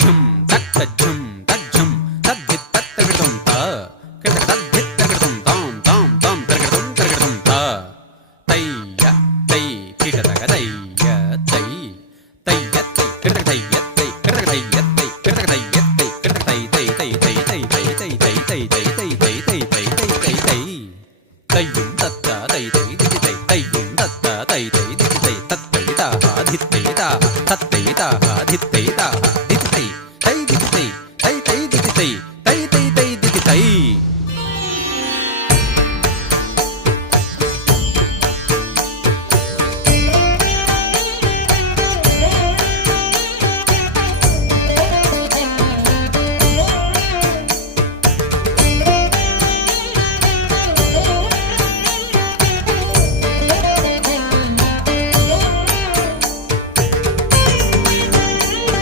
झुम तक झुम तक झुम तद्धित तत्तगड़ुम ता किड़क तद्धित तगड़ुम ताम ताम ताम तगड़ुम तगड़ुम ता तैया तै किड़क तैया तै तैया तै किड़क तैया तै किड़क तैया तै किड़क तैया तै किड़क तै तै तै तै तै तै तै तै तै तै तै तै तै तै तै तै तैयुं तत्ता तै तै दिति तै तैयुं तत्ता तै तै दिति तै तत्तै ताहा धित्तै ताहा तत्तै ताहा धित्तै ताहा